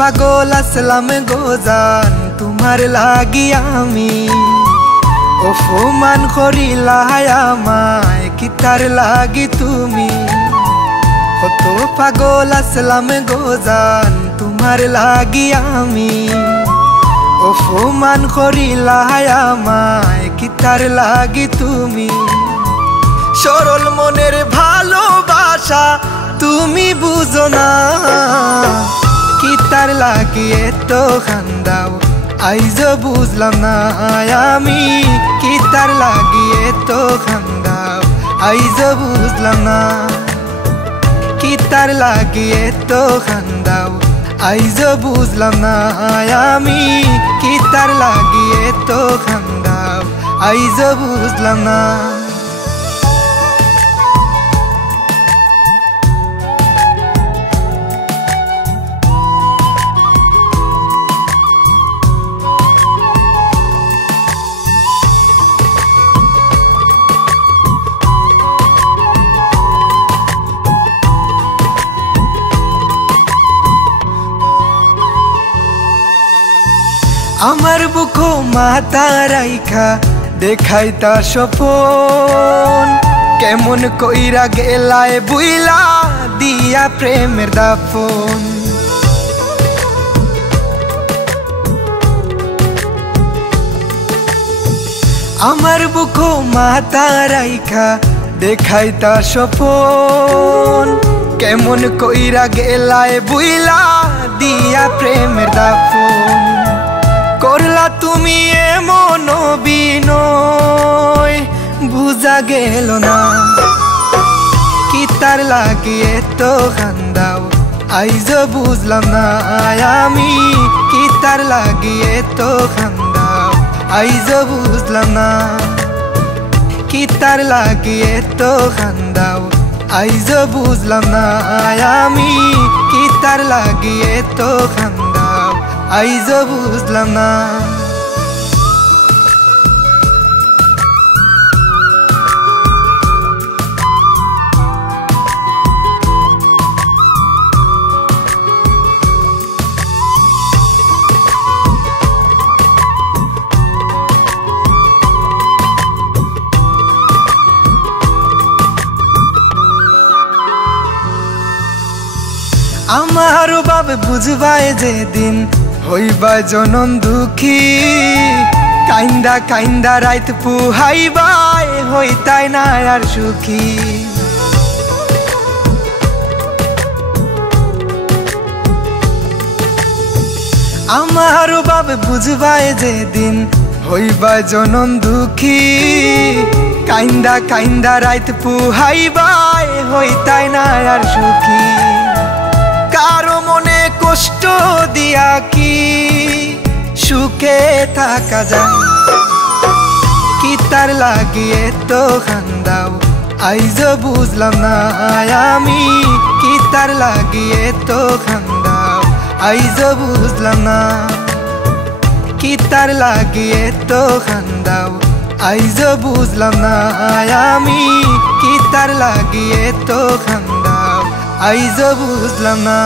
পাগল আসলাম গোজান তোমার লাগি আমি অপমান করিলা আমায় কি তার লাগি তুমি কত পাগল আসলাম গোজান তোমার লাগি আমি অপমান করিলা আমায় কি তার লাগি তুমি সরল মনের ভালোবাসা তুমি বুঝো না কি তার লাগি এত কান্দাও আইজ বুঝলাম না আমি কি তার লাগি এত কান্দাও আইজ বুঝলাম না কি তার লাগি এত কান্দাও আইজ বুঝলাম না আমি কি তার লাগি এত কান্দাও আইজ বুঝলাম না আমার বুকো মাথা রাইখা দেখাইতা স্বপন কেমন কইরা গেলায় বুইলা দিয়া প্রেমের দাফন আমার বুকো মাথা রাইখা দেখাইতা স্বপন কেমন কইরা গেলায় বুইলা দিয়া প্রেমের দাফন করলা তুমি এমন বিনয় বুঝা গেল না কি তার লাগি এত কান্দাও আইজ বুঝলাম না আমি কি তার লাগি এত কান্দাও আইজ বুঝলাম না কি তার লাগি এত কান্দাও আইজ বুঝলাম না আমি কি তার লাগি এত কান্দাও আইজ বুঝলাম না আমার বাপ বুঝবাই যেদিন হইবা জনম দুঃখী কাইন্দা কাইন্দা রাইত পুহাইবাই হইতাই না আর সুখী আমার বাপ বুঝবাই যেদিন হইবা জনম দুঃখী কাইন্দা কাইন্দা রাইত পুহাইবাই হইতাই না আর সুখী কারো মনে কষ্ট দিয়া কি সুখে থাকা যায় কি তার লাগি এত কান্দাও আইজ বুঝলাম না আমি কি তার লাগি এত কান্দাও আইজ বুঝলাম না কি তার লাগি এত কান্দাও আইজ বুঝলাম না আমি কি তার লাগি এত কান্দাও আইজ বুঝলাম না।